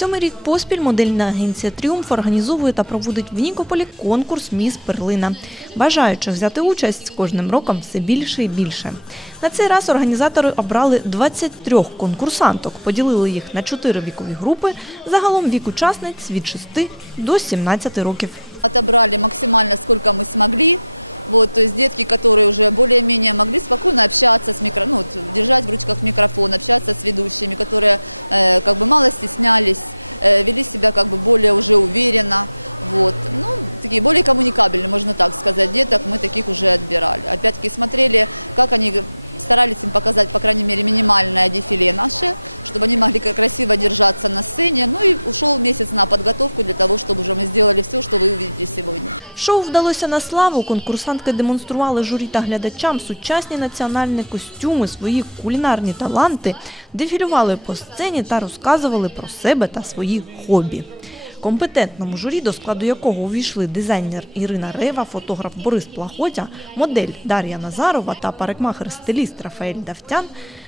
Сьомий рік поспіль модельна агенція Тріумф організовує та проводить в Нікополі конкурс Міс Перлина. Бажаючих взяти участь з кожним роком все більше і більше. На цей раз організатори обрали 23 конкурсанток, поділили їх на 4 вікові групи, загалом вік учасниць від 6 до 17 років. Шоу вдалося на славу. Конкурсантки демонстрували журі та глядачам сучасні національні костюми, свої кулінарні таланти, дефілювали по сцені та розказували про себе та свої хобі. Компетентному журі, до складу якого увійшли дизайнер Ірина Рева, фотограф Борис Плахотя, модель Дар'я Назарова та парикмахер-стиліст Рафаель Давтян,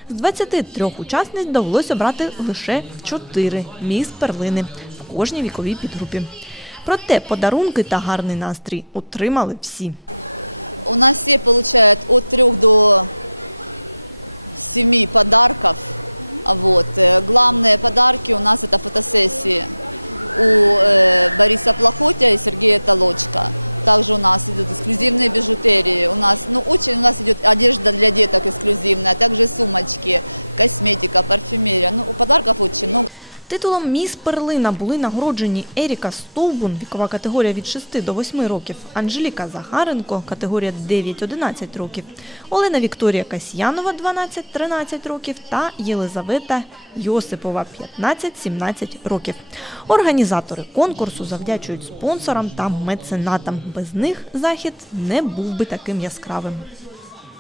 з 23 учасниць довелося обрати лише 4 міс перлини в кожній віковій підгрупі. Проте подарунки та гарний настрій отримали всі. Титулом Міс Перлина були нагороджені Еріка Стовбун, вікова категорія від 6 до 8 років, Анжеліка Захаренко, категорія 9-11 років, Олена Вікторія Касьянова, 12-13 років та Єлизавета Йосипова, 15-17 років. Організатори конкурсу завдячують спонсорам та меценатам. Без них захід не був би таким яскравим.